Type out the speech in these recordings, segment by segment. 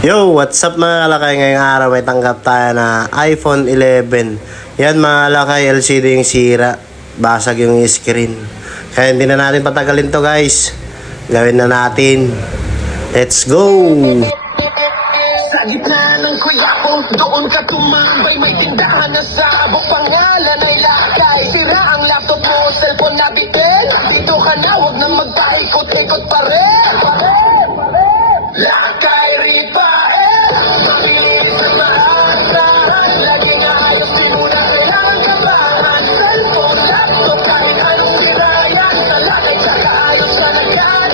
Yo, what's up mga kalakay? Ngayong araw may tanggap tayo na iPhone 11. Yan mga kalakay, LCD yung sira. Basag yung screen. Kaya hindi na natin patagalin to guys. Gawin na natin. Let's go! Sa gitna ng kuyapo, doon ka tumambay. May tindahan na sabog, pangalan ay lakay. Sira ang laptop mo, cellphone na bitin. Dito ka na, huwag na magpaikot-ikot pa rin. Lakay Repair, makinis sa maasahan. Lagi na ayos, di mo na kailangan kabahan. Cellphone, laptop, kahit anong sira yan. Sa lakay, tsaka ayos ka na agad.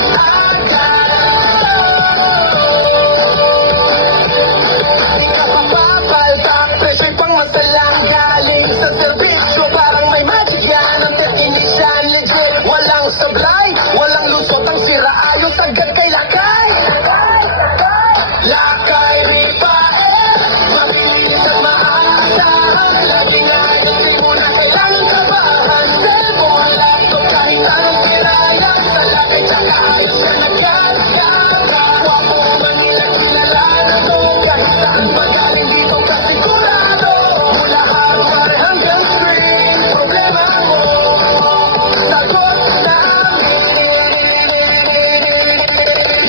Kapapalpak, presyo pang masalang galing sa serbisyo. Parang may magic yan, ang technique yan legit. Walang sablay, walang lusot, ang sira ayos agad kay Lakay. Lakay Repair, makinis at maasahan. Lagi nga hindi mo na kailangan kabahan. Cellphone, laptop, kahit anong sira yan. Sa Lakay, tsaka ayos ka na agad. Wapo man nilang kilala na to. Kahit saan magaling dito ka sigurado. Mula hardware hanggang screen, problema mo, sagot namin.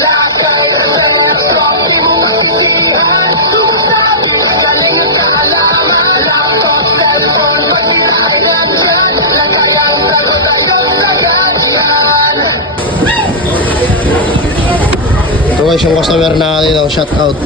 Lakay Repair, strong, di mo masisihan. Sumasabis, galing at kaalaman. Laptop, cellphone, pag sila ay nandyan. Lakay ang sagot, ayos agad yan. Ito guys yung customer natin. Shout out.